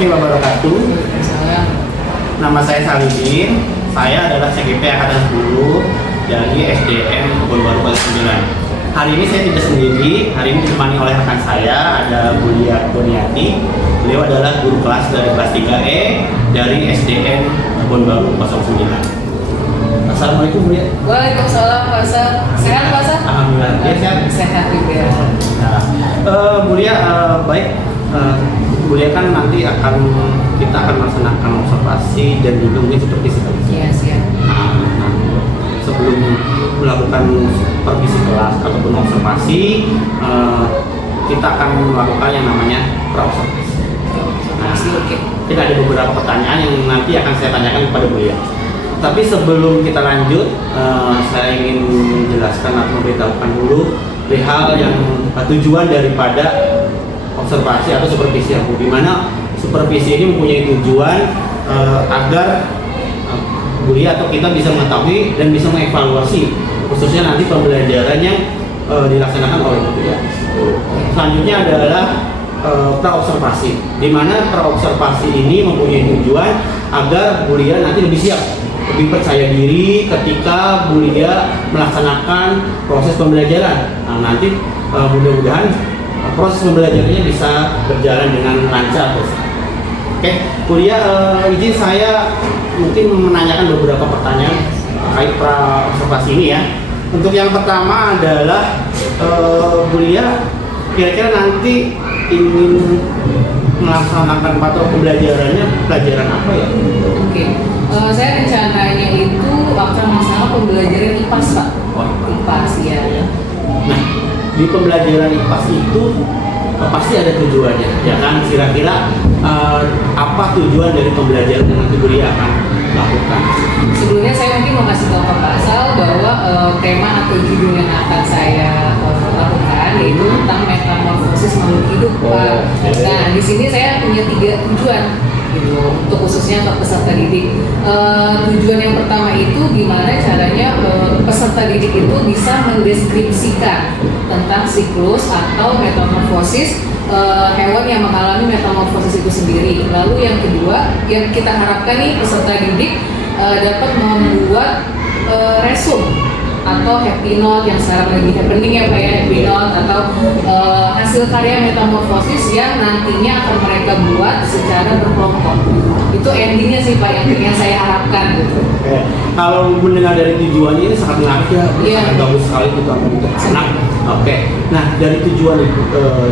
warahmatullahi wabarakatuh. Nama saya Saludin. Saya adalah CGP Angkatan 10 dari SDM Kebun Baru Kota 9. Hari ini saya tidak sendiri. Hari ini ditemani oleh rekan saya, ada Bu Lia Boniati. Beliau adalah guru kelas dari kelas 3E dari SDM Kebun Baru 09. Assalamualaikum Bu Lia. Waalaikumsalam Pak Asal. Sehat Pak Asal? Alhamdulillah. Ya, sehat juga. Nah, Bu Lia, baik. Bu Lia kan nanti kita akan melaksanakan observasi dan juga mungkin supervisi. Iya, siap. Nah, sebelum melakukan supervisi kelas ataupun observasi, kita akan melakukan yang namanya pra-observasi. Nah, kita ada beberapa pertanyaan yang nanti akan saya tanyakan kepada Bu Lia. Tapi sebelum kita lanjut, saya ingin menjelaskan atau memberitahukan dulu hal yang tujuan daripada observasi atau supervisi aku, di mana supervisi ini mempunyai tujuan agar Bu Lia atau kita bisa mengetahui dan bisa mengevaluasi khususnya nanti pembelajaran yang dilaksanakan oleh Bu Lia. Selanjutnya adalah pra-observasi, di mana pra-observasi ini mempunyai tujuan agar Bu Lia nanti lebih siap, lebih percaya diri ketika Bu Lia melaksanakan proses pembelajaran. Nah, nanti mudah-mudahan proses pembelajarannya bisa berjalan dengan lancar. Oke, Bu Lia, izin saya mungkin menanyakan beberapa pertanyaan terkait pra-observasi ini ya. Untuk yang pertama adalah Bu Lia kira-kira nanti ingin melaksanakan patro pembelajarannya pelajaran apa ya? Oke, saya rencananya itu akan melaksanakan pembelajaran IPAS Pak. IPAS ya. Nah, di pembelajaran IPAS itu pasti ada tujuannya, ya kan? Kira-kira apa tujuan dari pembelajaran yang nanti Bu Lia akan lakukan? Sebelumnya saya mungkin mau kasih tahu ke Pak Asal bahwa tema atau judul yang akan saya lakukan yaitu tentang metamorfosis makhluk hidup, Pak. Nah, di sini saya punya 3 tujuan gitu untuk khususnya untuk peserta didik. Tujuan yang pertama itu gimana caranya peserta didik itu bisa mendeskripsikan tentang siklus atau metamorfosis hewan yang mengalami metamorfosis itu sendiri. Lalu yang kedua yang kita harapkan nih peserta didik dapat membuat resume atau happy note yang sekarang lagi happening ya Pak ya, happy note atau hasil karya metamorfosis yang nantinya akan mereka buat secara berkelompok. Itu endingnya sih Pak yang saya harapkan gitu. Kalau mendengar dari tujuan ini sangat menarik ya, sangat bagus sekali untuk anak. Oke, nah dari tujuan itu,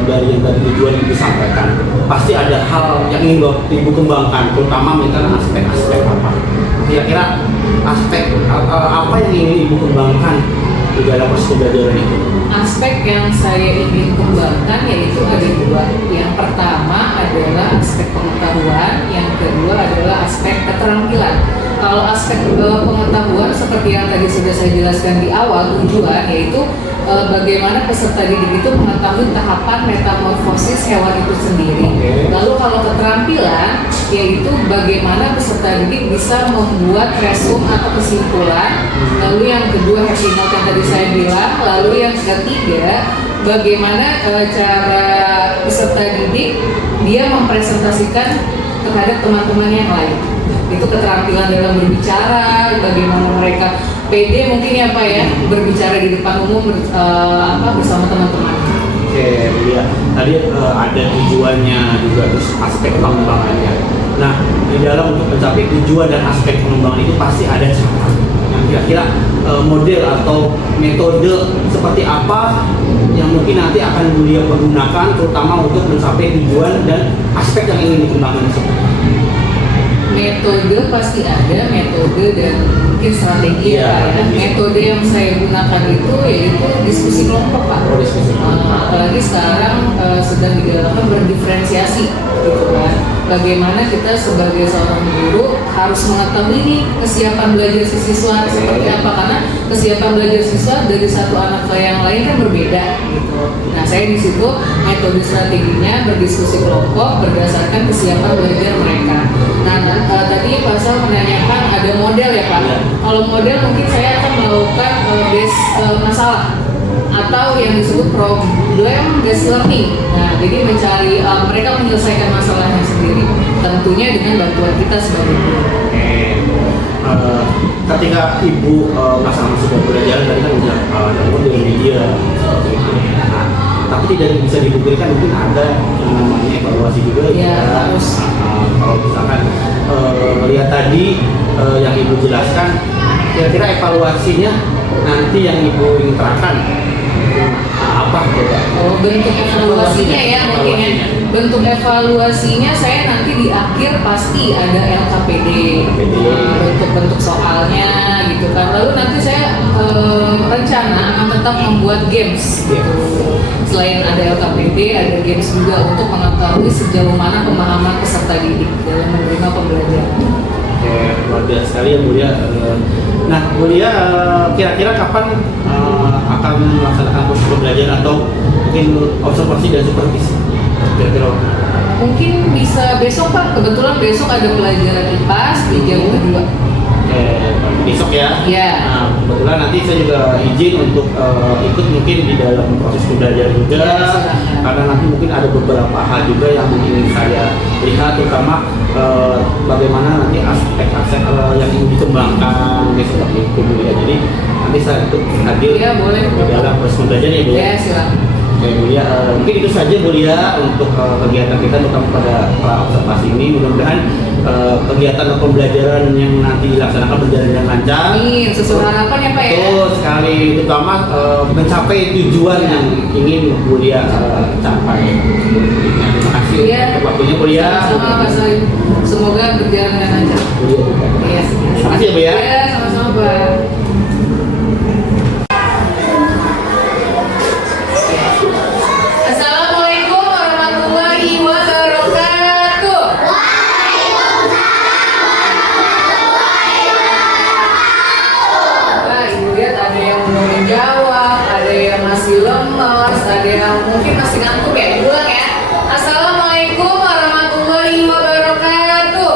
dari yang tadi tujuan yang disampaikan, pasti ada hal yang ingin Ibu kembangkan, terutama misalnya aspek-aspek apa? Kira-kira aspek apa yang ingin Ibu kembangkan di dalam proses pembelajaran itu? Aspek yang saya ingin kembangkan yaitu ada 2. Yang pertama adalah aspek pengetahuan, yang kedua adalah aspek keterampilan. Kalau aspek pengetahuan seperti yang tadi sudah saya jelaskan di awal, tujuan yaitu bagaimana peserta didik itu mengetahui tahapan metamorfosis hewan itu sendiri. Lalu kalau keterampilan yaitu bagaimana peserta didik bisa membuat resume atau kesimpulan. Lalu yang kedua happy note yang tadi saya bilang. Lalu yang ketiga bagaimana cara peserta didik dia mempresentasikan terhadap teman-teman yang lain. Itu keterampilan dalam berbicara, bagaimana mereka PD mungkin ya Pak ya, berbicara di depan umum bersama teman-teman. Oke, ya. Tadi ada tujuannya juga, terus aspek pengembangannya. Nah, di dalam untuk mencapai tujuan dan aspek pengembangan itu pasti ada cara. Nah, kira-kira model atau metode seperti apa yang mungkin nanti akan Bu Lia pergunakan, terutama untuk mencapai tujuan dan aspek yang ingin dikembangkan tersebut? Metode pasti ada, metode dan mungkin strategi ya. Metode yang saya gunakan itu yaitu diskusi kelompok Pak. Apalagi sekarang sedang digalakkan berdiferensiasi gitu kan. Bagaimana kita sebagai seorang guru harus mengetahui nih kesiapan belajar si siswa seperti apa, karena kesiapan belajar siswa dari satu anak ke yang lain kan berbeda gitu. Nah, saya di situ metode strateginya berdiskusi kelompok berdasarkan kesiapan belajar mereka. Nah, tadi Pak Sal menanyakan ada model ya Pak. Kalau model mungkin saya akan melakukan base masalah. atau yang disebut problem based learning. Nah, jadi mencari mereka menyelesaikan masalahnya sendiri, tentunya dengan bantuan kita sebagai guru. Ketika ibu melaksanakan sebuah pembelajaran tadi kan udah dalam dari media seperti itu. Nah, tapi tidak bisa dibuktikan, mungkin ada yang namanya evaluasi juga Ya, harus. kalau misalkan melihat tadi yang ibu jelaskan, kira-kira evaluasinya nanti yang ibu ingin terapkan apa coba? Oh, bentuk evaluasinya ya mungkin ya. Bentuk evaluasinya saya nanti di akhir pasti ada LKPD, bentuk-bentuk soalnya gitu kan. Lalu nanti saya rencana akan tetap membuat games gitu. Selain ada LKPD, ada games juga untuk mengetahui sejauh mana pemahaman peserta didik dalam menerima pembelajaran. Oke, luar biasa sekali ya Bu Lia. Nah, Bu Lia kira-kira kapan akan melaksanakan proses pembelajaran atau mungkin observasi dan supervisi? Kira-kira Mungkin bisa besok Pak, kebetulan besok ada pelajaran IPAS di jam 2. besok ya? Iya. Nah, kebetulan nanti saya juga izin untuk ikut mungkin di dalam proses pembelajaran juga, Ya, silakan. karena nanti mungkin ada beberapa hal juga yang ingin saya lihat, terutama bagaimana nanti aspek-aspek yang ingin dikembangkan seperti itu Bu ya. Jadi nanti saya ikut hadir Iya, boleh. di dalam proses pembelajaran ya Bu ya. Ya, silakan. Oke Bu Lia, mungkin itu saja Bu Lia untuk kegiatan kita terutama pada observasi ini. Mudah-mudahan kegiatan atau pembelajaran yang nanti dilaksanakan berjalan dengan lancar. Amin, sesuai harapan ya Pak ya. Betul sekali, terutama mencapai tujuan yang ingin Bu Lia capai. Terima kasih Iya. untuk waktunya Bu Lia. Sama-sama Pak Salim. Semoga berjalan dengan lancar. Bu Lia juga. Iya. Terima kasih ya Bu ya. Iya, sama-sama Pak. Assalamualaikum warahmatullahi wabarakatuh. Wah, Ibu lihat ada yang belum menjawab, ada yang masih lemas, ada yang mungkin masih ngantuk ya. Ibu ulang ya. Assalamualaikum warahmatullahi wabarakatuh.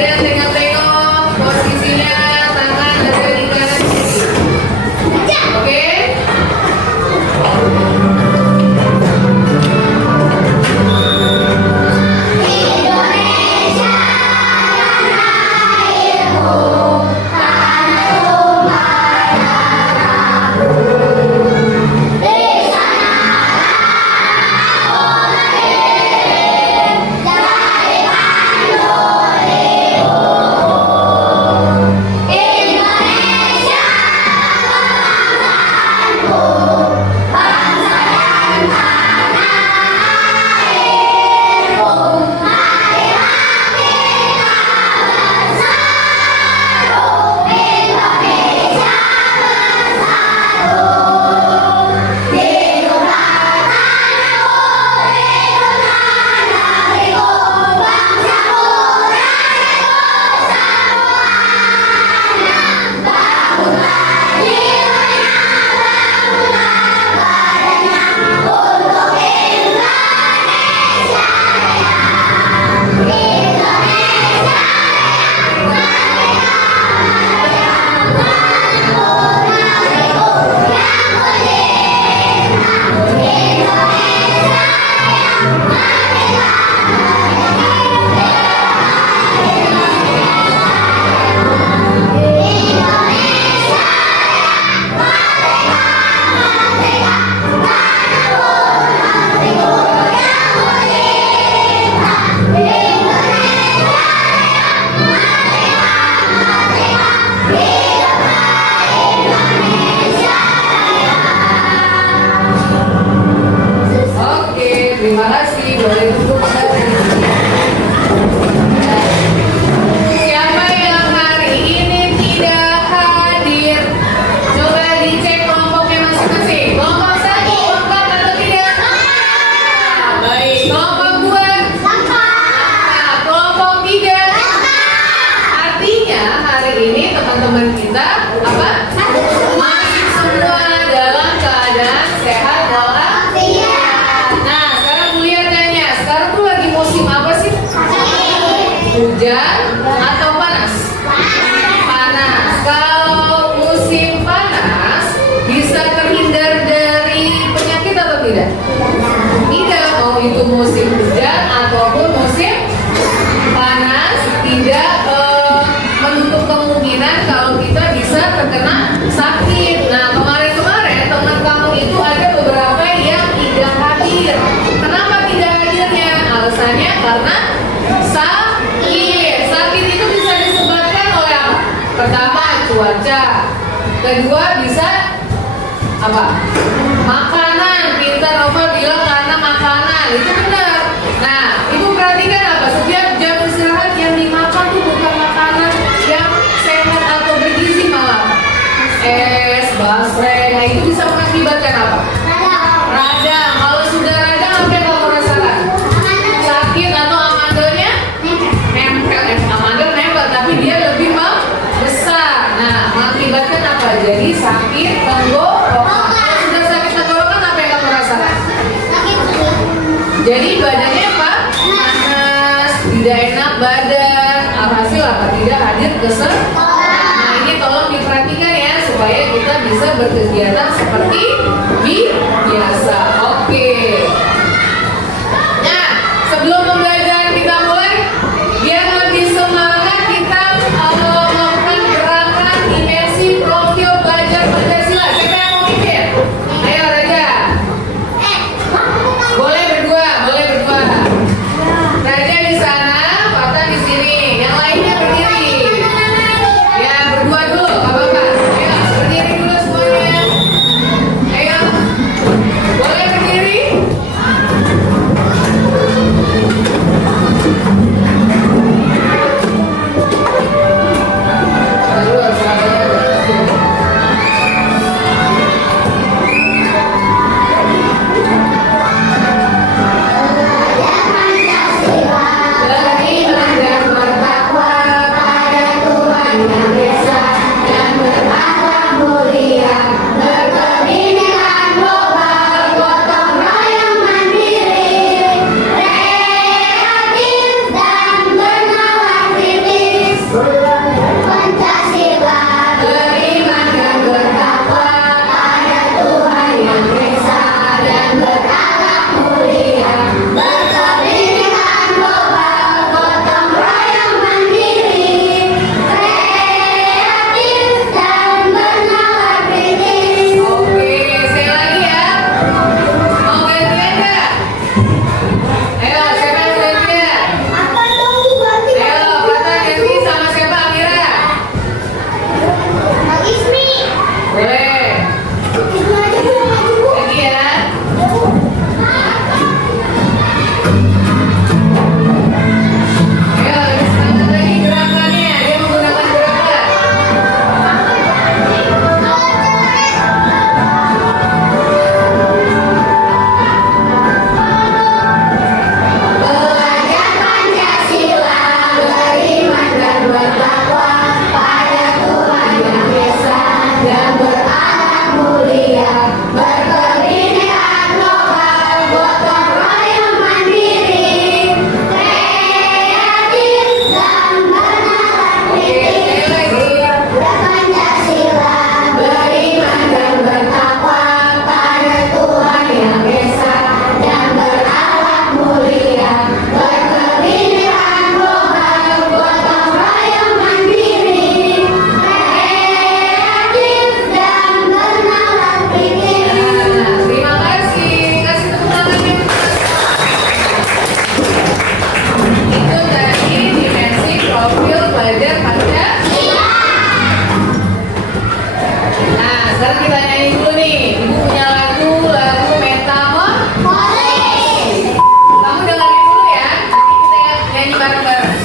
ada yang tengok-tengok posisinya, tangan ada di kanan kiri. Oke? Oke, terima kasih. Boleh duduk. Siapa yang hari ini tidak hadir? Coba dicek kelompoknya masing-masing. Kelompok 1 lengkap atau tidak? Baik. Kelompok 2? Lengkap. Kelompok 3? Artinya hari ini teman-teman kita apa? Masih semua dalam keadaan sehat walafiat. Nah, sekarang lihat tanya. Sekarang tuh lagi musim apa sih? Hujan atau panas? Panas. Kalau musim panas bisa terhindar dari penyakit atau tidak? Tidak. Mau itu musim hujan ataupun musim panas, tidak menutup kemungkinan kalau kita bisa terkena sakit. Nah, kemarin-kemarin teman kamu itu ada beberapa yang tidak hadir. Kenapa tidak hadirnya? Alasannya karena sakit. Sakit itu bisa disebabkan oleh apa? Pertama, cuaca. Kedua, bisa apa? Makanan. Pintar Nova bilang karena makanan. Itu benar. Nah, ibu perhatikan apa? Setiap jam istirahat yang dimakan tuh bukan makanan yang sehat atau bergizi malah. Es, basreng, nah itu bisa mengakibatkan apa? Radang. Kalau sudah radang, apa yang kamu rasakan? Sakit atau amandelnya? Nempel. Amandel nempel, tapi dia lebih besar. Nah, mengakibatkan apa? Jadi sakit tenggorokan. Kalau sudah sakit tenggorokan, apa yang kamu rasakan? Jadi badannya apa? Panas, tidak enak badan. Alhasil apa? Tidak hadir ke sekolah. Nah, ini tolong diperhatikan ya supaya kita bisa berkegiatan seperti biasa. Oke. Nah, sebelum pembelajaran kita mulai, biar lebih semangat kita melakukan gerakan dimensi profil belajar Pancasila. Siapa yang mau bikin? Ayo Raja. Boleh berdua, boleh berdua. Raja di sana, Fatan di sini. Yang lainnya berdiri. Ya, berdua dulu, apa-apa. Ayo, berdiri dulu semuanya. Ayo. belajar Pancasila. Nah, sekarang kita nyanyi dulu nih. Ibu punya lagu Metamorfosis. Kamu dengerin dulu ya. Nanti kita nyanyi bareng-bareng.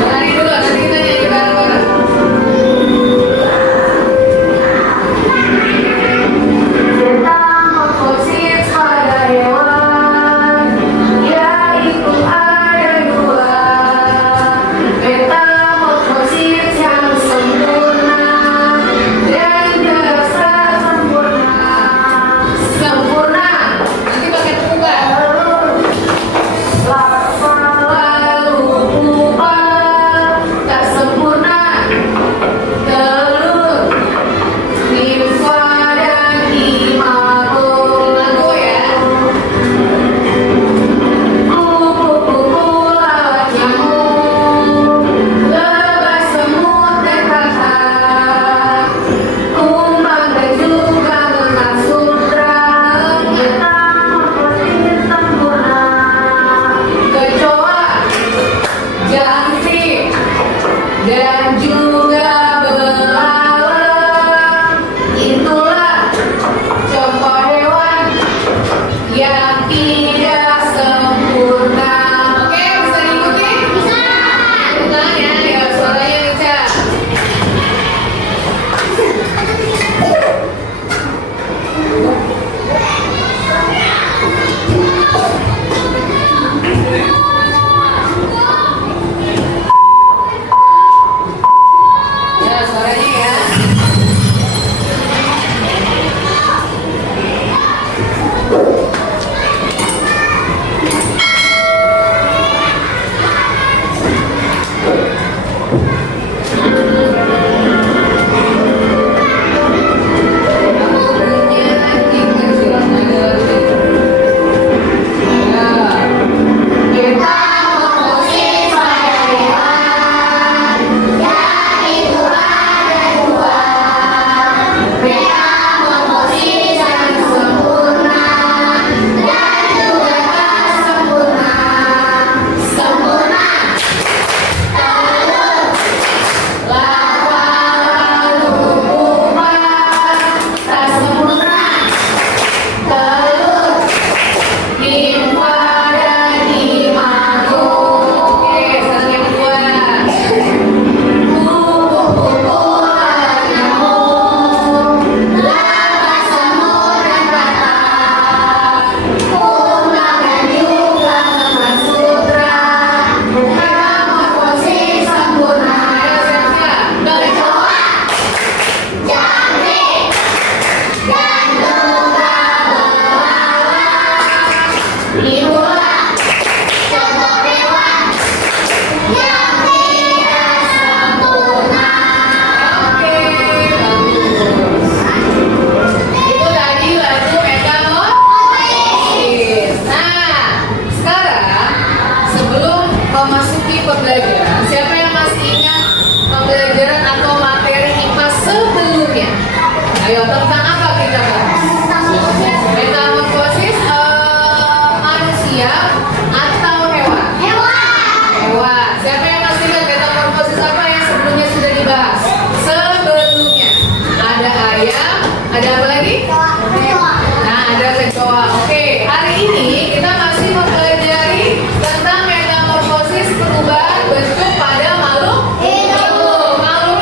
Dengerin dulu, nanti kita nyanyi bareng-bareng. Metamorfosis pada hewan, yaitu ada dua. Metamorfosis yang sempurna dan terasa sempurna. Sempurna, nanti pakai pupa. Lalu pupa, tak sempurna. Telur, nimfa dan imago. Lagu ya. Kupu-kupu lawan nyamuk, lebah semut dan katak, kumbang dan juga benang sutra. Metamorfosis sempurna. Kecoa, jangkrik, dan juga belalang. Itulah contoh hewan yang tidak sempurna. Oke, bisa diikuti? Bisa. Bukan ya, ya suaranya kencang. Ya, suaranya ya. Aku punya anjing kecil, ada metamorfosis pada hewan, yaitu ada dua. Metamorfosis yang sempurna dan juga tak sempurna. Sempurna. Telur, lava, lalu pupa, tak sempurna. Telur, nimfa dan imago. Oke, sekarang yang kedua. Kupu-kupu lawan nyamuk, lebah semut dan katak, kumbang dan juga benang sutra. Metamorfosis sempurna. Ayo siap-siap. Kecoa, jangkrik, dan juga belalang. Itulah contoh hewan yang tidak sempurna. Oke, bagus. Itu tadi lagu Metamorfosis. Nah, sekarang sebelum memasuki pembelajaran, siapa yang masih ingat pembelajaran atau materi IPA sebelumnya? Ayo, tentang apa kita bahas? Metamorfosis manusia atau hewan? Hewan. Siapa yang masih ingat metamorfosis apa yang sebelumnya sudah dibahas? Sebelumnya ada ayam, ada apa lagi? Nah, ada kecoa. Oke, hari ini kita masih mempelajari tentang metamorfosis perubahan bentuk pada makhluk hidup. Makhluk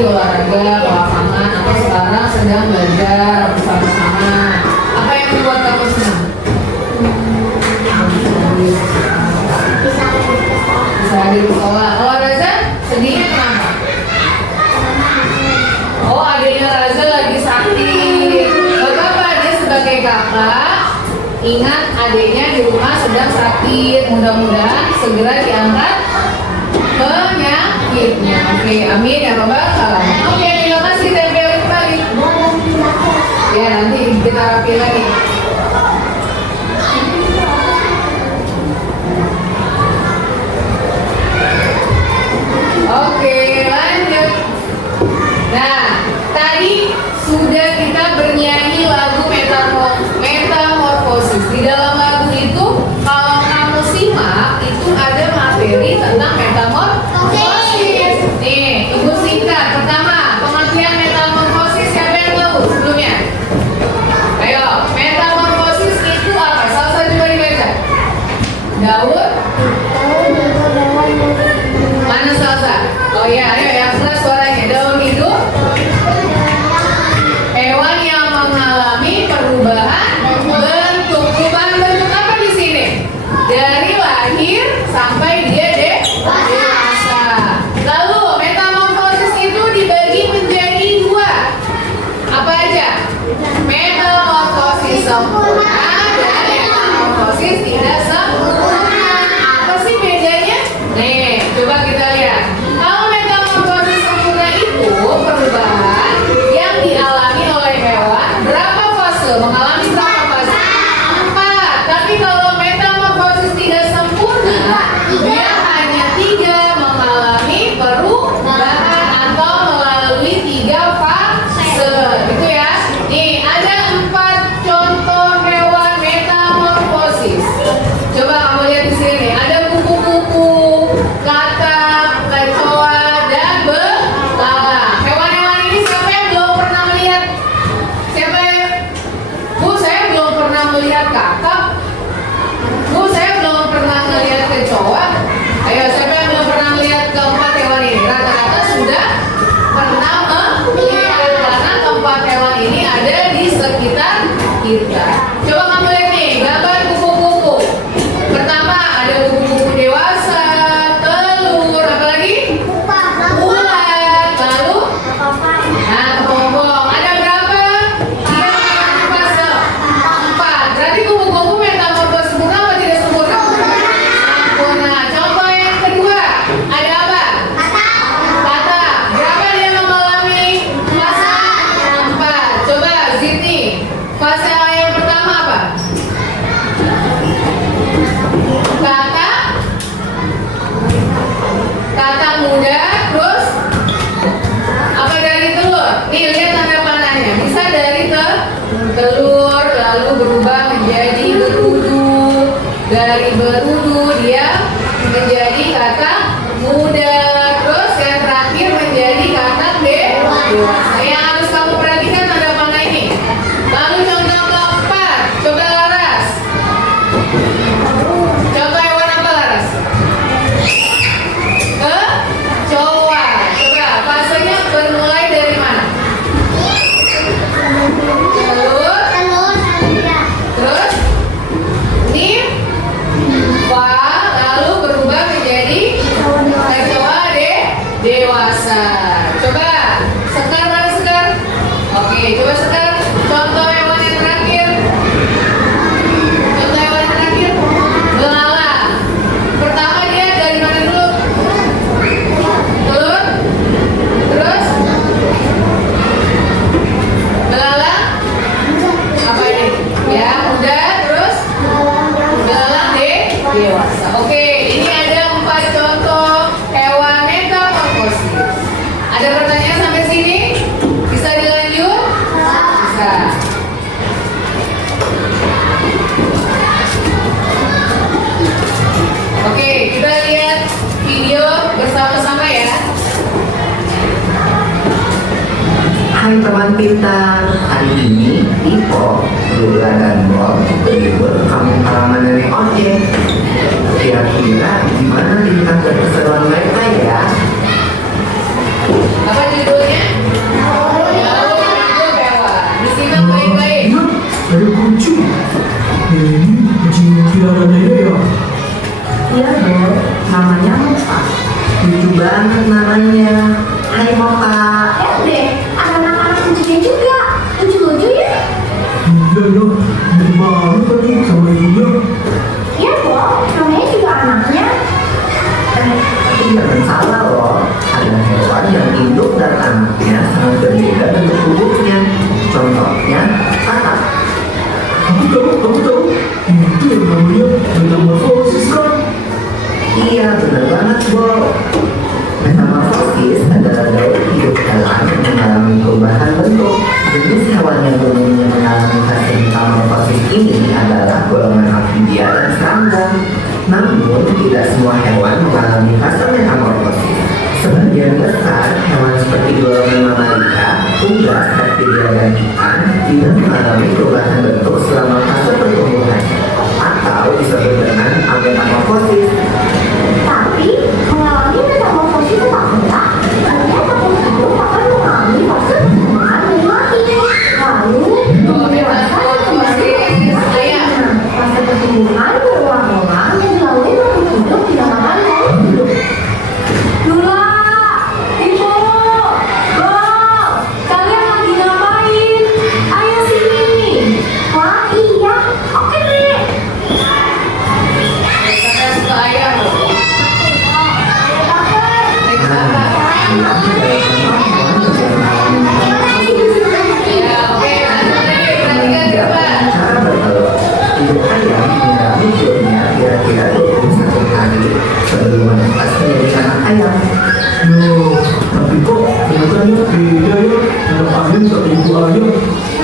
tadi olahraga ke lapangan atau sekarang sedang belajar bersama-sama, apa yang membuat kamu senang? Bisa hadir di sekolah. Kalau Raza sedihnya kenapa? Oh, adiknya Raza lagi sakit. Gak apa-apa, dia sebagai kakak ingat adiknya di rumah sedang sakit. Mudah-mudahan segera diangkat penyakitnya. Oke, amin ya Robbal. Oke, terima kasih, tempelin kembali. Ya, nanti kita rapi lagi. Oke, lanjut. Nah, tadi sudah kita bernyanyi lagu Metamorfosis. Di dalam lagu itu, kalau kamu simak, itu ada materi tentang metamorfosis. Nih, ibu singkat. Pertama, pengertian metamorfosis siapa yang tahu sebelumnya? Ayo, metamorfosis itu apa? Salsa coba dibaca. Daun? Mana Salsa? Oh iya, ayo yang keras suaranya. Daun hidup? Hewan yang mengalami perubahan bentuk. Perubahan bentuk apa di sini? Dari lahir sampai dia dewasa. Lalu metamorfosis itu dibagi menjadi dua. Apa aja? Metamorfosis sempurna dan metamorfosis tidak sempurna. Apa sih bedanya? Nih, coba kita lihat. Kalau metamorfosis sempurna itu perubahan yang dialami oleh hewan berapa fase? Mengalami berapa fase? 4. Tapi kalau metamorfosis tidak sempurna, dia hanya 3, mengalami perubahan atau melalui 3 fase. Gitu ya. Nih, ada 4 contoh hewan metamorfosis. Coba kamu lihat di sini. Ada kupu-kupu, katak, kecoa, dan belalang. Hewan-hewan ini siapa yang belum pernah melihat? Siapa yang? Bu, saya belum pernah melihat katak. Bu, saya belum pernah melihat kecoa. Ayo, siapa yang belum pernah melihat keempat hewan ini? Rata-rata sudah pernah melihat karena keempat hewan ini ada di sekitar kita. Coba kamu lihat nih, gambar kupu-kupu. Pertama ada kupu-kupu dewasa, telur, apa lagi? Ulat, lalu? Nah, kepompong. Ada berapa? Dia mengalami fase 4. Berarti kupu-kupu metamorfosis sempurna atau tidak sempurna? Sempurna. Contoh yang kedua, ada apa? Katak. Berapa dia mengalami fase 4? Coba Zidni. Fase yang pertama apa? Katak muda, terus apa dari telur? Nih lihat tanda panahnya. Bisa dari telur lalu berubah menjadi berudu. Dari berudu dia menjadi katak muda. Terus yang terakhir menjadi katak dewasa. Yang harus kamu perhatikan tanda panah ini. Lalu contoh keempat, coba Laras. Contoh hewan apa Laras? Kecoa. Coba fasenya bermulai dari mana? Telur. Terus nimfa, lalu berubah menjadi kecoa dewasa. Coba Sekar, mana Sekar? Oke, coba Sekar. Contoh hewan yang terakhir. Contoh hewan yang terakhir. Belalang. Pertama dia dari mana dulu? Telur. Terus belalang. Apa ini? Ya, muda. Terus belalang dewasa. Oke, ini ada 4 contoh hewan metamorfosis. Ada pertanyaan sampai sini? Bisa dilanjut? Bisa. Oke, kita lihat video bersama-sama ya. Hai teman pintar, hari ini Ipo, Lula, dan Bob berlibur ke kampung halaman nenek ojek. Kira-kira gimana tingkat keseruan mereka ya? Apa judulnya? namanya. Hai Moka. deh, ada anak-anak lucunya juga. Lucu-lucu ya? Iya ya, gimana tadi sama ibunya? Iya kok, namanya juga anaknya. Tapi jangan salah loh, ada hewan yang induk dan anaknya sangat berbeda bentuk tubuhnya. Contohnya, katak. Kamu tahu? Itu yang namanya metamorfosis kan? Iya, benar banget, Bo. Metamorfosis adalah daur hidup hewan yang mengalami perubahan bentuk. Jenis hewan yang umumnya mengalami fase metamorfosis ini adalah golongan amfibia dan serangga. Namun, tidak semua hewan mengalami fase metamorfosis. Sebagian besar hewan seperti golongan mamalia, unggas, bakteria, dan ikan tidak mengalami perubahan bentuk selama fase pertumbuhan atau disebut dengan ametamorfosis. Tapi mengalami metamorfosis itu tak mudah. Ternyata makhluk hidup akan mengalami fase perkembangan dan mati. Lalu dewasa dan kembali fase pertumbuhan berulang-ulang yang dilalui makhluk hidup dinamakan makhluk hidup. Lula, Ibu, Bo, kalian lagi ngapain? Ayo sini. Wah iya, oke deh. Kita suka ayam. Ya, oke. Perhatikan coba. Cara bertelur, ibu ayam mengalami hidupnya kira-kira 21 hari sebelum menetas menjadi anak ayam. Loh, tapi kok kelihatannya beda ya? Anak ayam sama ibu ayam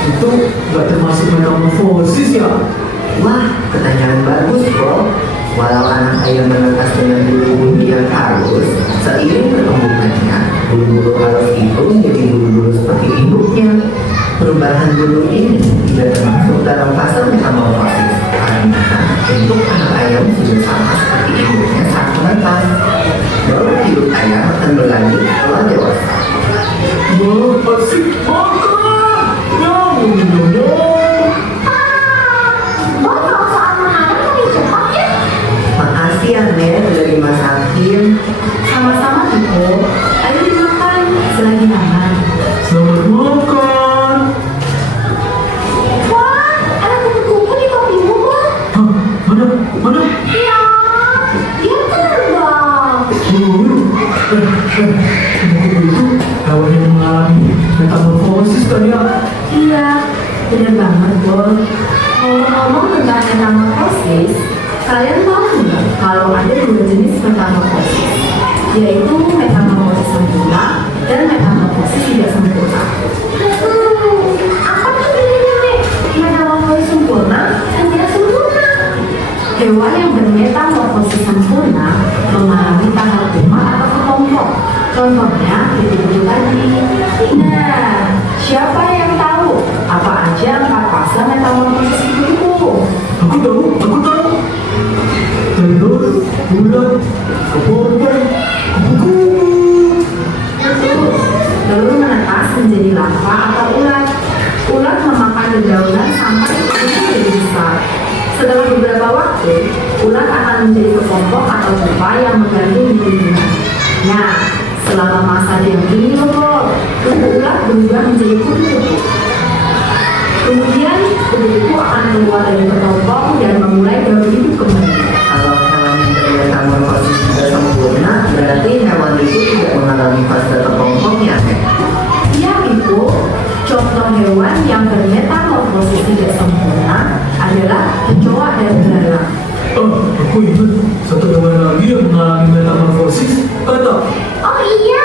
itu nggak termasuk metamorfosis ya? Wah, pertanyaan bagus, Bro. Walau anak ayam menetas dengan bulu-bulu yang halus, seiring perkembangannya, bulu-bulu halus itu menjadi bulu-bulu seperti induknya. Perubahan bulu ini tidak termasuk dalam fase metamorfosis karena bentuk anak ayam sudah sama seperti induknya saat menetas. Baru hidup ayam akan berlanjut setelah dewasa. Wah, asik makan! Nyam. Bo tahu soal makanan lebih cepat ya? Makasih ya, Nek, udah dimasakin. Sama-sama Ibu. Ayo dimakan selagi hangat. Selamat makan! Wah, ada kupu-kupu di kopimu, Bo. Hah, mana? Iya, dia terbang. Kupu-kupu itu hewan yang mengalami metamorfosis kan ya? Iya, benar banget, Bo. Ngomong-ngomong tentang metamorfosis, kalian tahu nggak kalau ada dua jenis metamorfosis, yaitu metamorfosis sempurna dan metamorfosis tidak sempurna. Apa tuh bedanya, Nek? Metamorfosis sempurna dan tidak sempurna. Hewan yang bermetamorfosis sempurna mengalami tahap rumah atau kelompok. Contohnya itu tadi. Nah, siapa yang tahu apa aja 4 fase metamorfosis itu? Aku tahu. Telur, bulat, kepompong, kupu-kupu. Betul. Telur menetas menjadi larva atau ulat. Ulat memakan dedaunan sampai tubuhnya menjadi besar. Setelah beberapa waktu, ulat akan menjadi kepompong atau pupa yang menggantung di lingkungan. Nah, selama masa diam ini loh, tubuh ulat berubah menjadi kupu-kupu. Kemudian kupu-kupu akan keluar dari kepompong dan memulai daur hidup kembali. Kalau hewan yang bermetamorfosis tidak sempurna, berarti hewan itu tidak mengalami fase kepompongnya, Nek. Ya Ibu, contoh hewan yang bermetamorfosis tidak sempurna adalah kecoa dan belalang. Aku ingat satu hewan lagi yang mengalami metamorfosis, katak. Oh iya,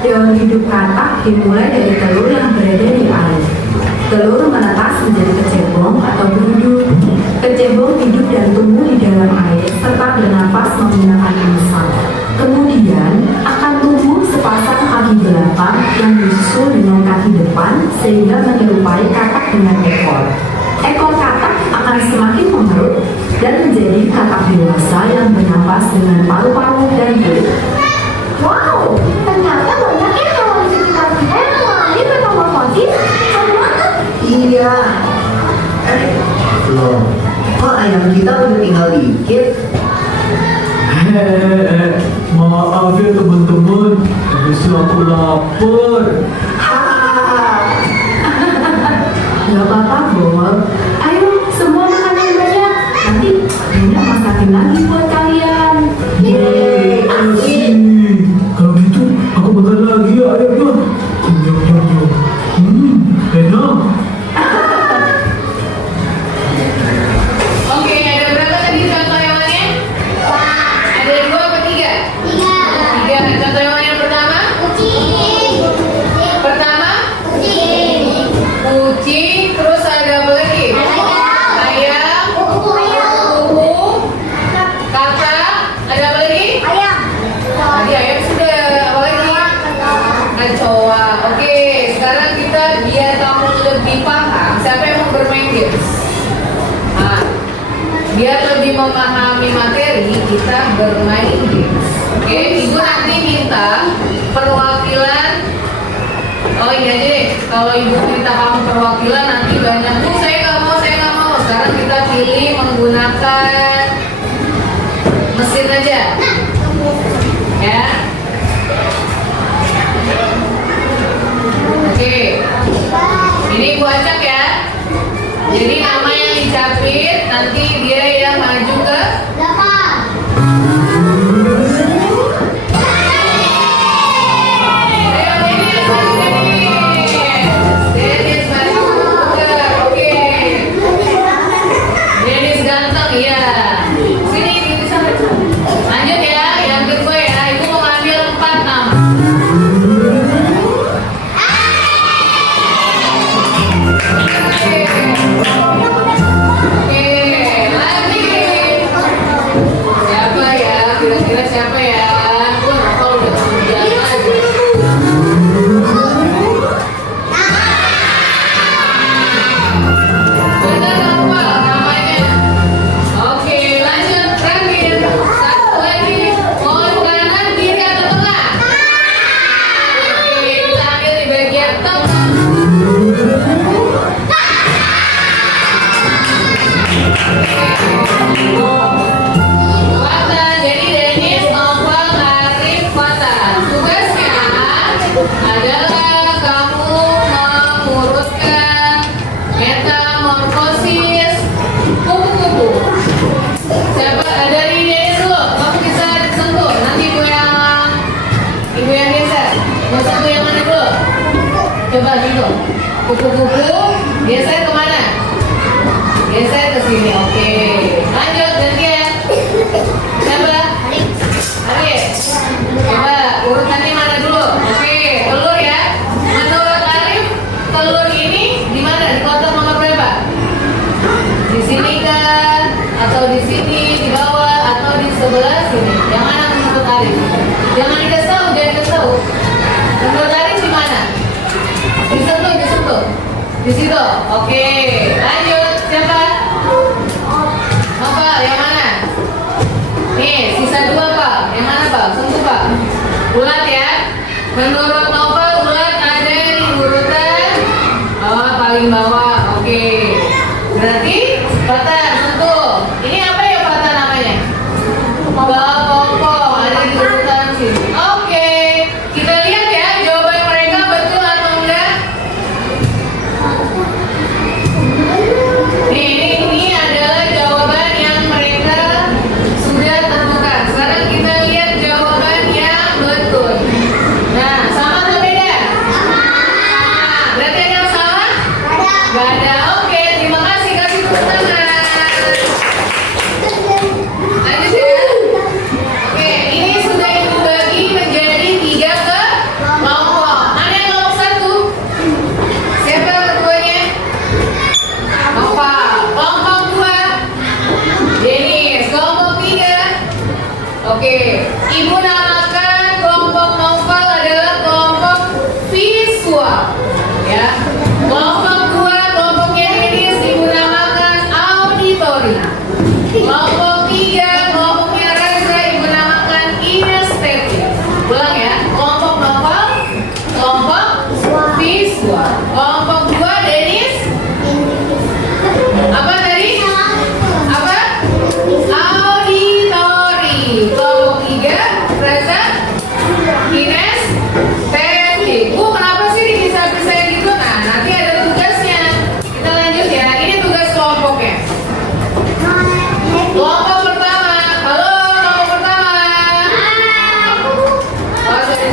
daur hidup katak dimulai dari telur yang berada di air. Telur menetas menjadi kecebong atau beruduk. Kecebong hidup dan tumbuh di dalam air serta bernafas menggunakan insang. Kemudian akan tumbuh sepasang kaki belakang yang disusul dengan kaki depan sehingga menyerupai katak dengan ekor. Ekor katak akan semakin mengerut dan menjadi katak dewasa yang bernafas dengan paru-paru dan kulit. Wow, ternyata banyak ya hewan di sekitar kita yang mengalami metamorfosis. Seru banget. Iya. Loh, kok ayam kita udah tinggal dikit? Maaf ya teman-teman. teman-teman. Habis aku lapar. Gak apa-apa, Bor. Ayo, semua makan yang banyak. Nanti Bunda masakin lagi buat kalian. Yeay, Asik. Kalau gitu, aku makan lagi ya ayamnya. Nyam. Enak. Oke, ada berapa tadi contoh hewannya? Ada 2 apa 3? 3. Contoh hewan yang pertama? Pertama? Kucing. Terus ada apa lagi? Ayam. Kuku. Kakak. Ada apa lagi? Tadi ayam sudah. Apa lagi? Kecoa. Oke, sekarang kita biar kamu lebih paham. Siapa yang mau bermain games? Nah, biar lebih memahami materi, kita bermain games. Oke, ibu nanti minta perwakilan. Oh ini aja deh. Kalau ibu minta kamu perwakilan, nanti banyak. Bu, saya nggak mau, saya nggak mau. Sekarang kita pilih menggunakan mesin aja. Ya. Oke. Ini ibu acak ya. Jadi nama yang dicapit, nanti dia yang maju ke Dennis maju ke. Oke. Dennis ganteng ya. Sini di sana. Lanjut ya, yang kedua ya. Ibu mau ambil 4 nama. Oke, lagi. Siapa ya? Kira-kira siapa ya? Kalau udah jalan aja. Benar apa namanya? Oke, lanjut terakhir. Satu lagi. Mohon kanan, kiri atau tengah? Oke, kita ambil di bagian tengah. Fata, jadi Dennis, Novel, Arif, Fata. Tugasnya adalah kamu mengurutkan metamorfosis kupu-kupu. Siapa? Dari Dennis dulu, kamu bisa sentuh. Nanti ibu yang geser. Mau sentuh yang mana dulu? Coba gitu. Kupu-kupu geser kemana? Geser ke sini. Oke. Lanjut gantian. Siapa? Arif. Coba urutannya mana dulu? Oke, telur ya. Menurut Arif, telur ini di mana? Di kotak nomor berapa? Di sini kan? Atau di sini, di bawah, atau di sebelah sini? Yang mana menurut Arif? Jangan dikasih tahu, jangan dikasih tahu. Menurut Arif di mana? Disentuh. Di situ. Oke. Lanjut. Siapa? Apa? Yang mana? Nih, sisa 2 Pak. Yang mana Pak? Sentuh Pak. Ulat ya. Menurut Novel, ulat ada di urutan paling bawah. Oke. Berarti Fata sentuh. Ini apa ya Fata namanya? Bapokong ada di urutan sini. Oke. Kita lihat ya jawaban mereka betul atau enggak. Ini adalah jawaban yang mereka sudah tentukan. Sekarang kita lihat jawaban yang betul. Nah, sama atau beda? Sama. Berarti ada yang salah? Gak ada. Oke, terima kasih. Kasih tepuk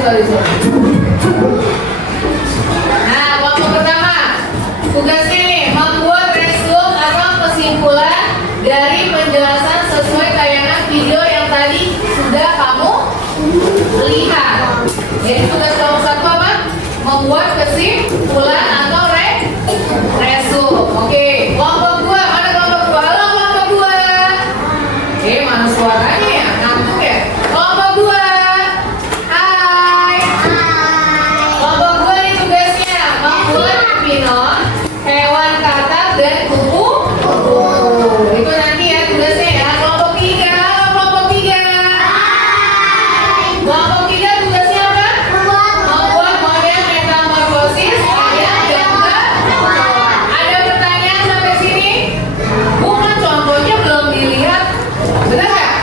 Nah, kelompok pertama tugasnya nih membuat resume atau kesimpulan dari penjelasan sesuai tayangan video yang tadi sudah kamu lihat. Jadi tugas kelompok satu apa? Membuat kesimpulan atau resume. Oke, kelompok dua mana kelompok dua? Halo kelompok dua. Mana suaranya ya? Ngantuk ya? Kelompok dua. Hai. Kelompok dua ini tugasnya membuat epinon, hewan katak dan kupu. Itu nanti ya tugasnya ya. Kelompok tiga. Halo kelompok tiga. Kelompok tiga tugasnya apa? Membuat model metamorfosis ayam dan kelelawar. Ada pertanyaan sampai sini? Bukan contohnya belum dilihat. Benar nggak?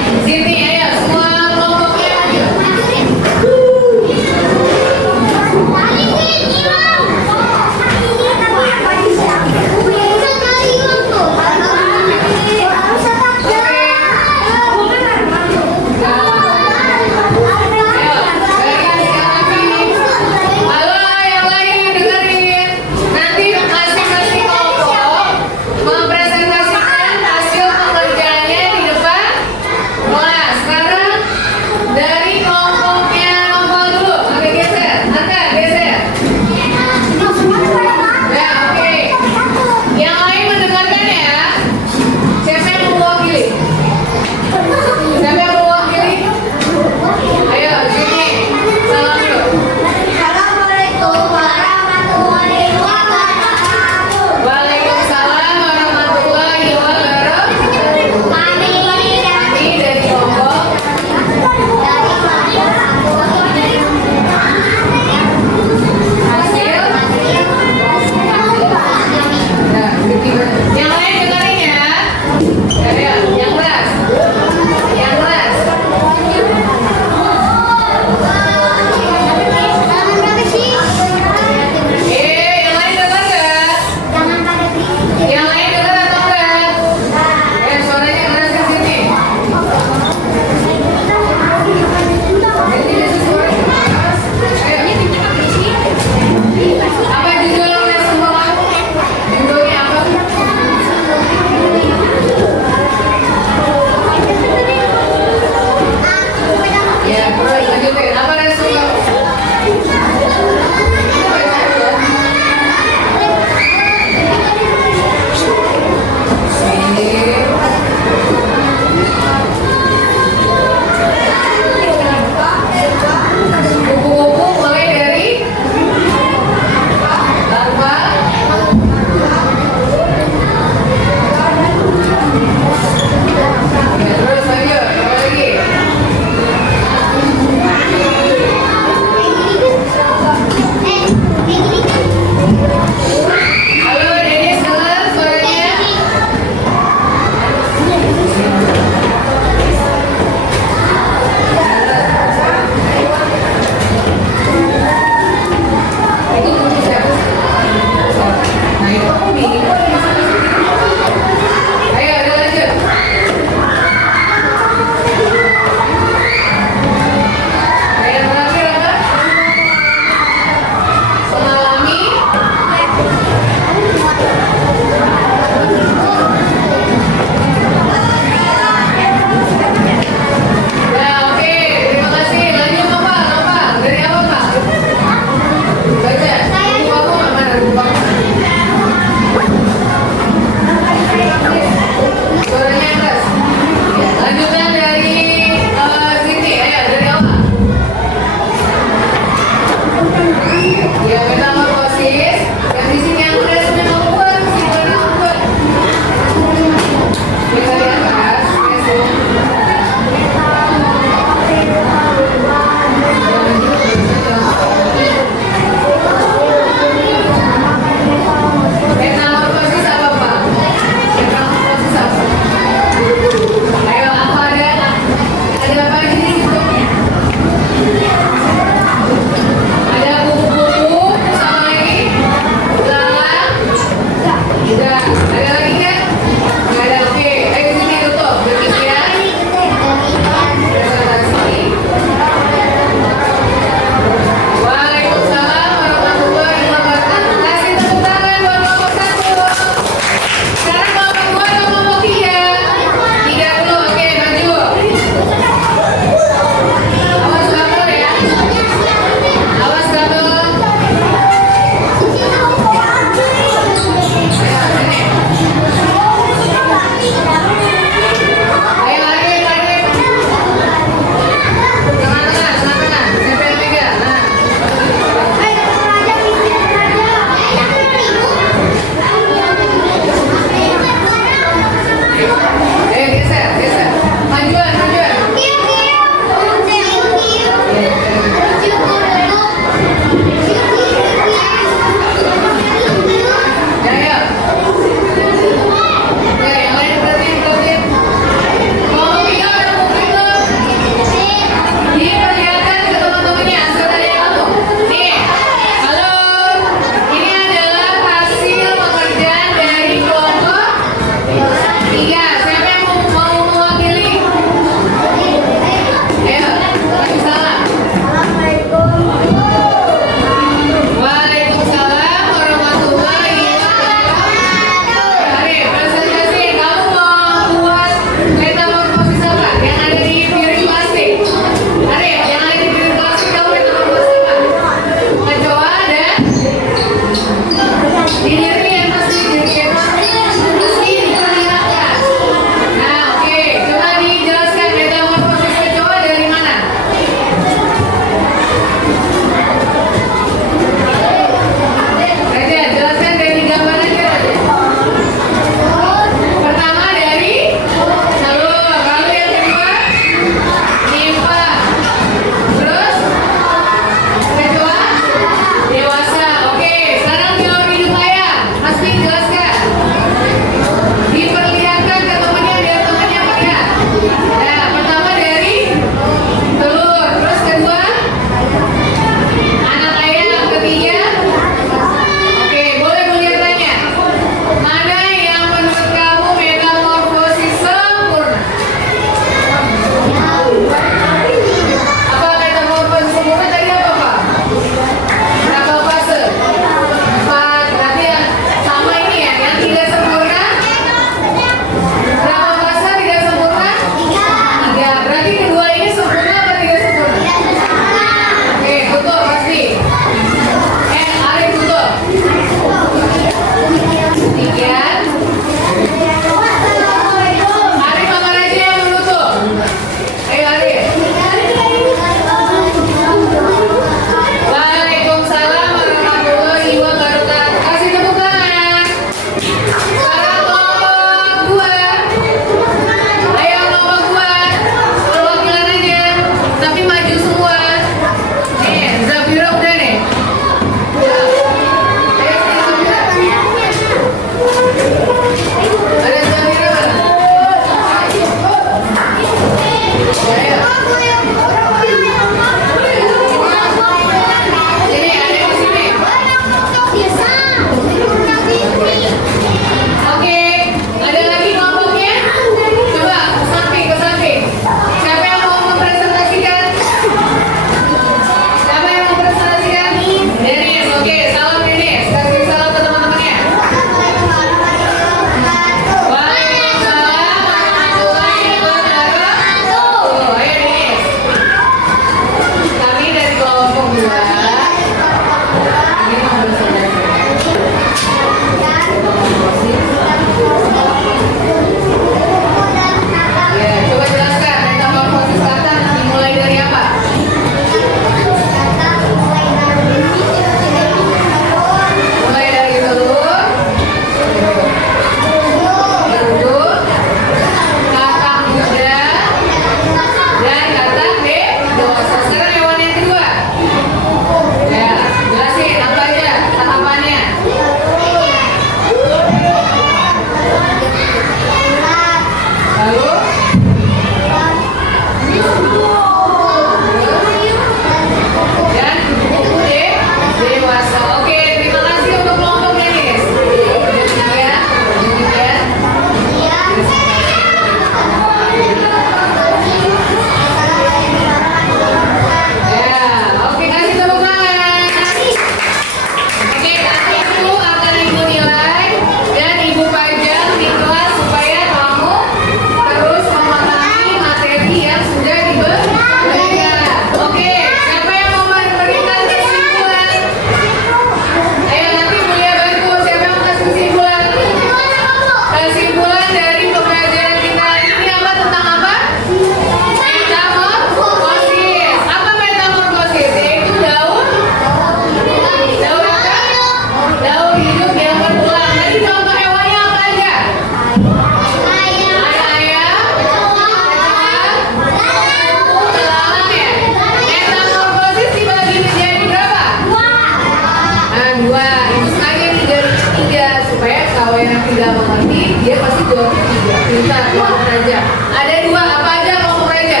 tidak mengerti, dia pasti jawabnya tidak. Pintar, kelompok raja. Ada dua, apa aja kelompok raja?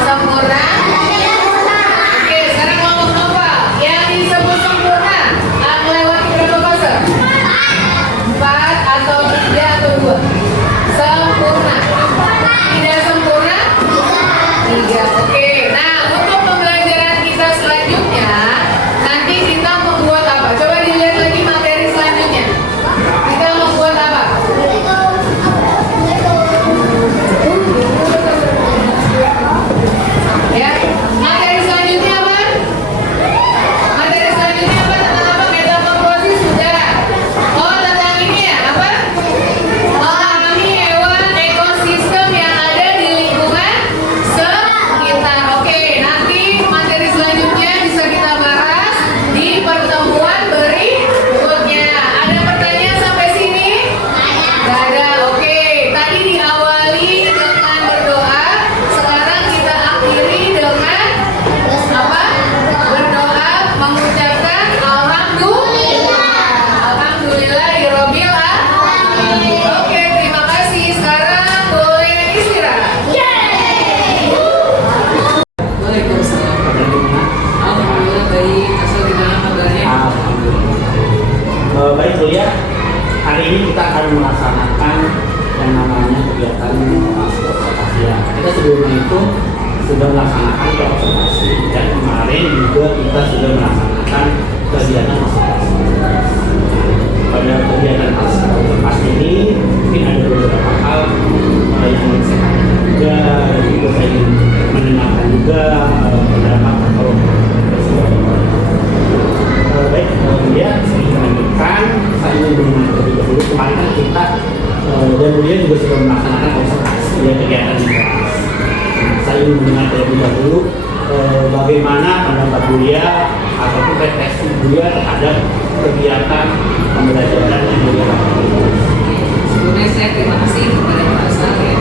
Sempurna. Oke, sekarang kelompok novel. Yang disebut sempurna melewati berapa fase? 4 atau 3 atau 2? Sempurna. Tidak sempurna? 3. Oke. Nah, untuk pembelajaran kita selanjutnya, nanti kita membuat apa? Coba dilihat lagi materi selanjutnya. Kita membuat apa? Ya, materi selanjutnya apa? Materi selanjutnya apa? Tentang apa? Metamorfosis sudah. Oh, tentang ini ya? Apa? Memahami hewan ekosistem yang ada di lingkungan sekitar. Oke, nanti materi selanjutnya bisa kita bahas di pertemuan berikutnya. Ada pertanyaan sampai sini? Nggak ada. Oke, tadi diawali dengan berdoa. Sekarang kita akhiri dengan apa? Berdoa mengucapkan alhamdulillah. Alhamdulillahirabbil alamin. Oke, terima kasih. Sekarang boleh istirahat. Waalaikumsalam. Alhamdulillah baik. Asal gimana kabarnya? Baik Bu ya, hari ini kita akan melaksanakan yang namanya kegiatan observasi ya. Kita sebelumnya itu sudah melaksanakan observasi dan kemarin juga kita sudah melaksanakan kegiatan observasi. Pada kegiatan observasi ini mungkin ada beberapa hal yang ingin saya katakan juga, dan juga saya ingin mendengarkan juga pendapat atau baik, kemudian saya ingin melanjutkan, saya ingin mendengar terlebih dahulu. Kemarin kan kita dan kemudian juga sudah melaksanakan observasi ya, kegiatan ini. Saya ingin mendengar terlebih dahulu bagaimana pendapat Buya ataupun refleksi Buya terhadap kegiatan pembelajaran yang Buya lakukan. Sebelumnya saya terima kasih kepada Pak Asal ya.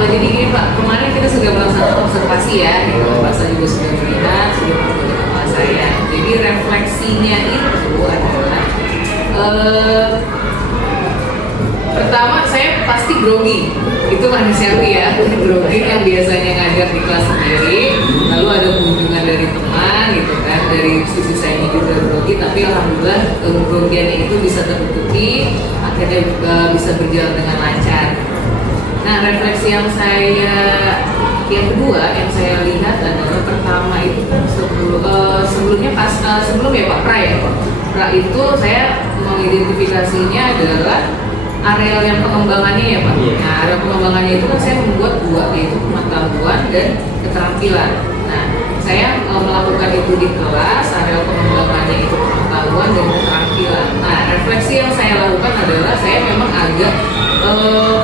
Jadi gini Pak, kemarin kita sudah melaksanakan observasi ya, Pak Asal juga sudah melihat, sudah mengikuti kepala saya. Jadi refleksinya itu adalah pertama saya pasti grogi, itu manusiawi ya, grogi yang biasanya ngajar di kelas sendiri, lalu ada kunjungan dari teman gitu kan, dari sisi saya juga grogi, tapi alhamdulillah kegrogiannya itu bisa tertutupi, akhirnya juga bisa berjalan dengan lancar. Nah, refleksi yang kedua yang saya lihat adalah pertama itu kan sebelumnya pas sebelum ya Pak Pra ya, Pra itu saya mengidentifikasinya adalah areal yang pengembangannya ya Pak. Nah, area pengembangannya itu kan saya membuat dua, yaitu pengetahuan dan keterampilan. Nah, saya melakukan itu di kelas, area pengembangannya itu pengetahuan dan keterampilan. Nah, refleksi yang saya lakukan adalah saya memang agak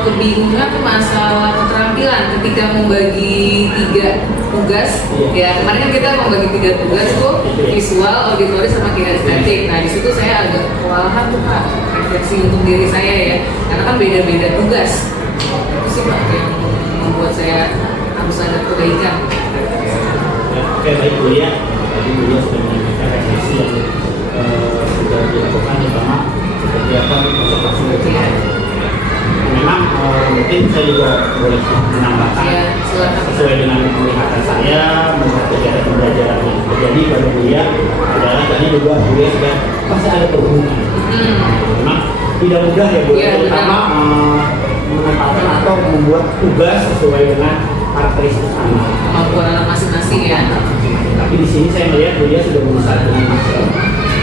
kebingungan masalah keterampilan ketika membagi 3 tugas. Ya, kemarin kan kita membagi 3 tugas tuh, visual, auditory, sama kinestetik. Nah, di situ saya agak kewalahan tuh Pak, refleksi untuk diri saya ya, karena kan beda-beda tugas. Itu sih Pak yang membuat saya harus ada perbaikan. Oke, baik Bu ya. Tadi Bu ya sudah menyampaikan refleksi yang sudah dilakukan terutama kegiatan observasi rutin. Memang mungkin saya juga boleh menambahkan sesuai dengan penglihatan saya melihat kegiatan pembelajaran yang terjadi pada Buya adalah tadi juga Buya sudah pasti ada perhubungan. Memang tidak mudah ya Bu, terutama menempatkan atau membuat tugas sesuai dengan karakteristik anak. Kemampuan anak masing-masing ya. Tapi di sini saya melihat Buya sudah berusaha dengan maksimal.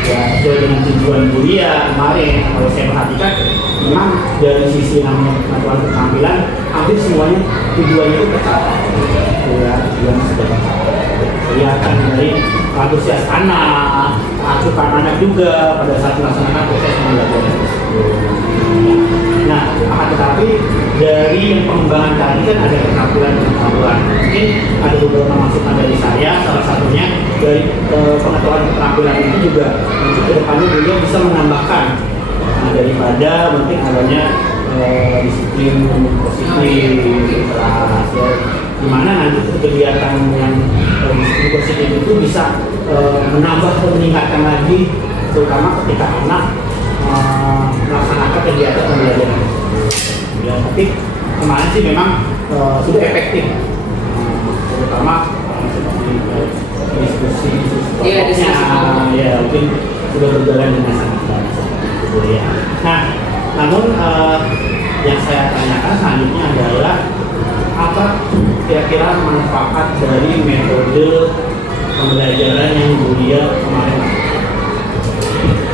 Ya, sesuai dengan tujuan Buya kemarin, kalau saya perhatikan memang dari sisi namanya pengetahuan keterampilan hampir semuanya tujuannya itu tercapai. Ya, tujuan sudah tercapai. Kelihatan dari antusias anak, asupan anak juga pada saat melaksanakan proses pembelajaran tersebut. Nah, akan tetapi dari pengembangan tadi kan ada keterampilan pengetahuan. Mungkin ada beberapa masukan dari saya, salah satunya dari pengetahuan keterampilan itu juga untuk kedepannya beliau bisa menambahkan daripada mungkin adanya disiplin positif kelas ya, dimana nanti kegiatan yang disiplin positif itu bisa menambah atau meningkatkan lagi, terutama ketika anak melaksanakan kegiatan pembelajaran. Ya, tapi kemarin sih memang sudah efektif, terutama seperti diskusi Iya, diskusi kelompok. ya mungkin sudah berjalan dengan sangat baik. Gitu ya. Nah, namun yang saya tanyakan selanjutnya adalah apa kira-kira manfaat dari metode pembelajaran yang Bulia kemarin?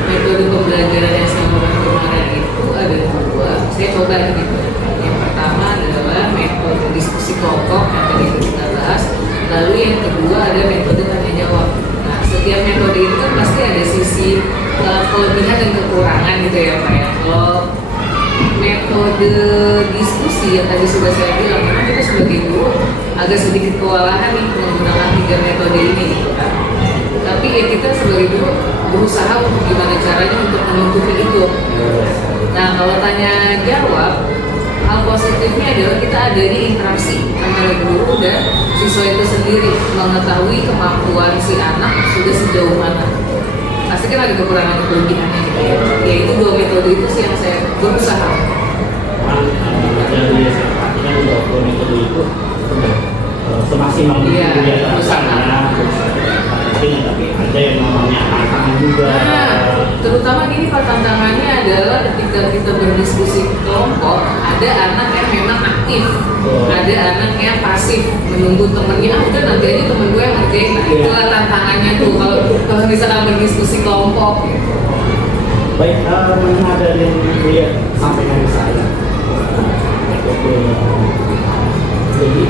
Metode pembelajaran yang saya lakukan kemarin itu ada dua. Saya coba gitu. Yang pertama adalah metode diskusi kelompok yang tadi kita bahas. Lalu yang kedua ada metode tanya jawab. Nah, setiap metode itu kan pasti ada sisi kelebihan dan kekurangan gitu ya Pak ya. Kalau metode diskusi yang tadi sudah saya bilang, memang kita sebagai guru agak sedikit kewalahan nih menggunakan 3 metode ini gitu kan. Tapi ya kita sebagai guru berusaha untuk gimana caranya untuk menutupi itu. Nah, kalau tanya jawab, hal positifnya adalah kita adanya interaksi antara guru dan siswa itu sendiri, mengetahui kemampuan si anak sudah sejauh mana. Pasti kan ada kekurangan dan kelebihannya gitu ya. Ya itu 2 metode itu sih yang saya berusaha. Dari saya perhatikan dua metode itu semaksimal Iya, kegiatan usaha. tapi ada yang namanya tantangan juga. Nah, terutama ini Pak, tantangannya adalah ketika kita berdiskusi kelompok, ada anak yang memang aktif, ada anak yang pasif, menunggu temennya, udah nanti aja temen gue yang ngerjain. Nah, itulah tantangannya tuh kalau misalkan berdiskusi kelompok. Baik, mendengar dari yang Bulia sampaikan ke saya. Jadi,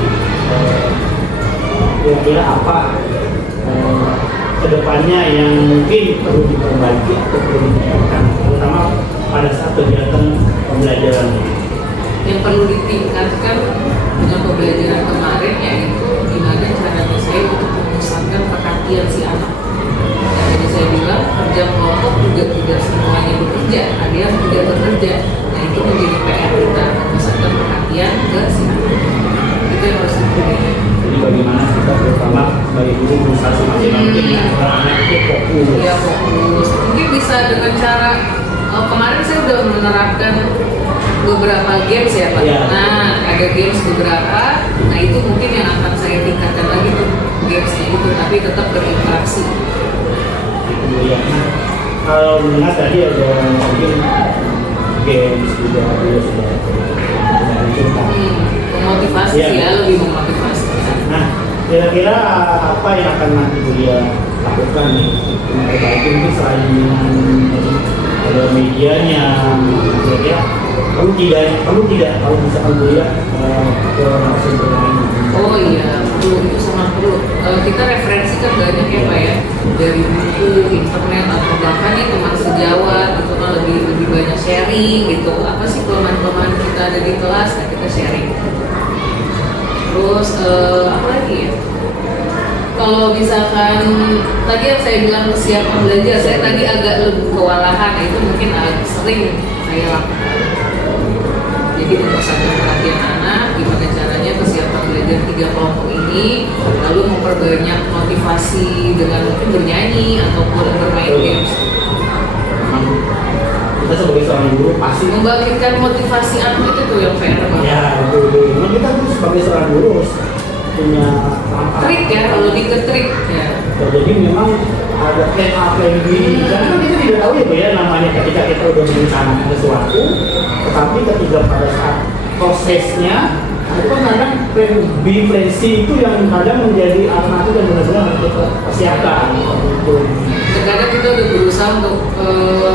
kira-kira apa kedepannya yang mungkin perlu diperbaiki atau perlu ditingkatkan, terutama pada saat kegiatan pembelajaran ini? Yang perlu ditingkatkan dengan pembelajaran kemarin yaitu gimana caranya saya untuk memusatkan perhatian si anak. Dan tadi saya bilang kerja kelompok juga tidak semuanya bekerja, ada yang tidak bekerja. Nah itu menjadi PR kita, memusatkan perhatian ke si anak. Itu yang harus diperbaiki. Jadi bagaimana kita terutama sebagai guru berusaha semaksimal mungkin ya, anak itu fokus. Ya fokus. Mungkin bisa dengan cara kemarin saya udah menerapkan beberapa games ya Pak. Ya. Nah ada games beberapa. Nah itu mungkin yang akan saya tingkatkan lagi tuh gamesnya itu, tapi tetap berinteraksi. Kemudian, kalau mendengar tadi ada mungkin games juga sudah dilakukan. Memotivasi Iya. ya, lebih memotivasi. Nah, kira-kira apa yang akan nanti Bulia lakukan nih untuk memperbaiki mungkin selain dengan ada medianya, kira-kira perlu tidak kalau misalkan Bulia ke narasumber lain? Oh iya, perlu, itu sangat perlu. Kita referensi kan banyak ya Pak ya, dari buku, internet, atau bahkan ya teman sejawat itu kan lebih banyak sharing gitu. Apa sih kelemahan-kelemahan kita ada di kelas, nah kita sharing. Terus apa lagi ya? Kalau misalkan tadi yang saya bilang kesiapan belajar, saya tadi agak lebih kewalahan, nah itu mungkin agak sering saya lakukan. Jadi memusatkan perhatian anak, gimana caranya kesiapan belajar 3 kelompok ini, lalu memperbanyak motivasi dengan mungkin bernyanyi ataupun bermain games. Memang kita sebagai seorang guru pasti Membangkitkan motivasi anak itu tuh yang PR banget. ya betul. Memang kita tuh sebagai seorang guru harus punya langkah. Trik ya, kalau lebih ke trik ya. Jadi memang ada plan A, plan B. Karena kan kita tidak tahu ya Bu ya, namanya ketika kita udah merencanakan sesuatu, tetapi ketika pada saat prosesnya itu kan kadang plan B, plan C itu yang kadang menjadi alternatif yang benar-benar harus kita persiapkan. Terkadang kita udah berusaha untuk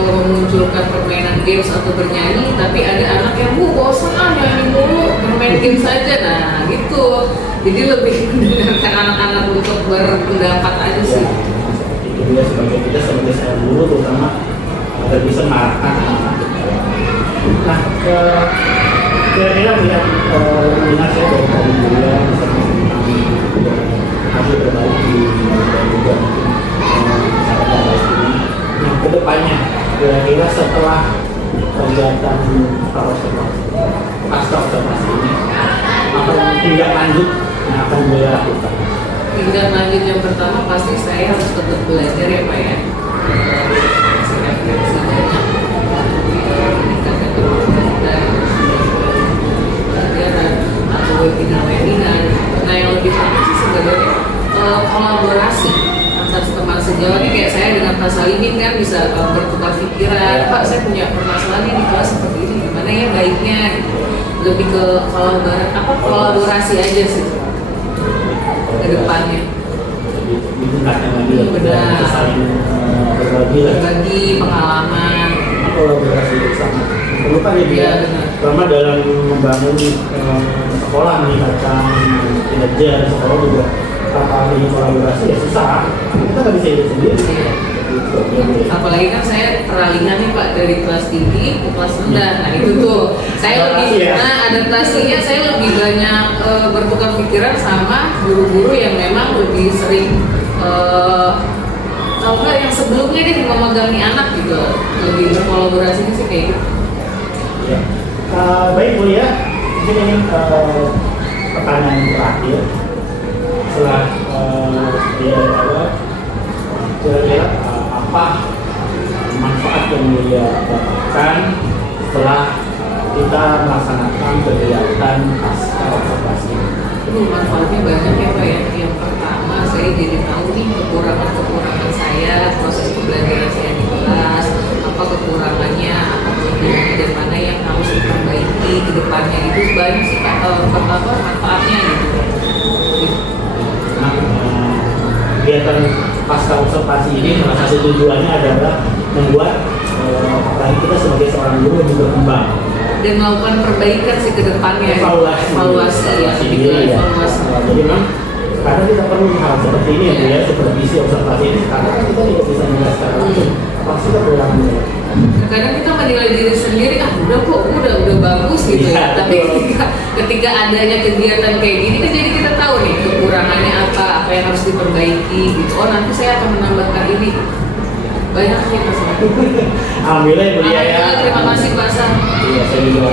memunculkan permainan games atau bernyanyi, tapi ada anak yang bosan nyanyi mulu, bermain game saja. Nah gitu. Jadi lebih mendengarkan anak-anak untuk berpendapat aja sih. Itu dia sebagai kita sebagai seorang guru terutama agar bisa mengarahkan anak-anak. Nah, kira-kira melihat minat saya dari tadi juga bisa tentang hasil terbaik di dan juga sahabat baik ini. Nah, kedepannya kira-kira setelah kegiatan pasca observasi ini apa tindak lanjut yang akan beliau lakukan? Tindak lanjut yang pertama pasti saya harus tetap belajar ya Pak ya. Kasih referensi banyak. bisa bertukar pikiran. Pak, saya punya permasalahan ini di kelas seperti ini, gimana ya baiknya? Gitu. Lebih ke kolaborasi aja sih ke depannya. Ditingkatkan lagi ya, Benar. bisa saling berbagi lah. Berbagi pengalaman. Kolaborasi itu sangat diperlukan ya, Iya, benar. terutama dalam membangun sekolah meningkatkan kinerja sekolah juga tanpa adanya kolaborasi ya susah, kita nggak bisa hidup sendiri. Iya. Gitu. Apalagi kan saya peralihan nih Pak dari kelas tinggi ke kelas rendah. Nah itu tuh saya lebih, Adaptasi ya? nah adaptasinya saya lebih banyak bertukar pikiran sama guru-guru yang memang lebih sering kalau nggak yang sebelumnya deh memegangi anak gitu, lebih berkolaborasi sih kayak gitu. Ya. Baik Bu ya, mungkin ini pertanyaan terakhir setelah dia kira-kira apa manfaat yang dia dapatkan setelah kita melaksanakan kegiatan pasca observasi. Manfaatnya banyak ya Pak ya. Yang pertama saya jadi tahu nih kekurangan saya, proses pembelajaran saya di kelas, apa kekurangannya, apa kelebihannya, dan mana yang harus diperbaiki ke depannya. Itu banyak sih Pak, manfaatnya gitu. Nah, kegiatan pasca observasi ini salah satu tujuannya adalah membuat apalagi kita sebagai seorang guru lebih berkembang Dan melakukan perbaikan sih ke depannya. evaluasi ya, lebih ke diri ya. evaluasi. Jadi memang kadang kita perlu hal seperti ini ya, supervisi observasi ini karena kan kita tidak bisa melihat secara langsung pasti kekurangannya. Kadang kita menilai diri sendiri, udah kok, udah bagus gitu ya. Iya, Tapi betul. ketika adanya kegiatan kayak gini kan jadi kita tahu nih kekurangannya apa yang harus diperbaiki gitu. Oh nanti saya akan menambahkan ini. Banyak sih masalah. Alhamdulillah Bu ya. Alhamdulillah, terima kasih Pak Sam. Iya, saya juga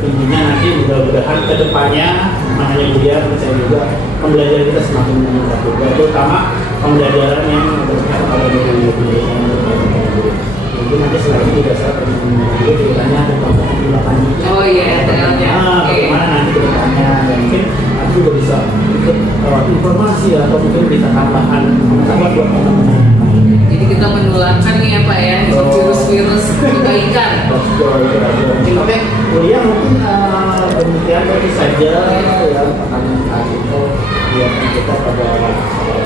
intinya nanti mudah-mudahan kedepannya namanya kuliah saya juga pembelajaran kita semakin meningkat juga, terutama pembelajaran yang berkaitan pada guru. Mungkin nanti setelah ini juga saya akan mengambil ceritanya tentang pendidikannya. Oh iya, TL-nya. Oke. Bagaimana nanti kedepannya dan mungkin nanti juga bisa ikut informasi atau mungkin bisa tambahan pengetahuan buat teman-teman. Jadi kita menularkan nih ya Pak ya, virus-virus kebaikan. Oke, kuliah mungkin demikian tadi saja ya pertanyaan tadi itu ya kita pada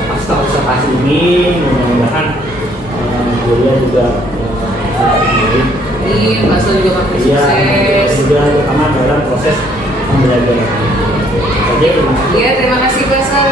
pasca observasi ini mudah-mudahan kuliah juga Iya, Pak Sam juga makin sukses. juga terutama dalam proses pembelajaran. Oke, terima kasih. Iya, terima kasih Pak Sam.